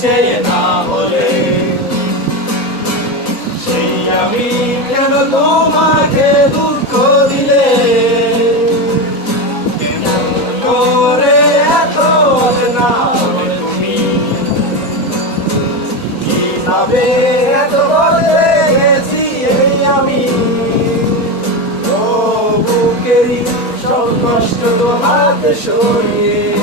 চেয়ে না হলে সেই আমি কেন তোমাকে দুঃখ দিলে করে এত না তুমি কিভাবে এত বলে গেছি আমি ও বুকেরই সব কষ্ট তো হাতে সরিয়ে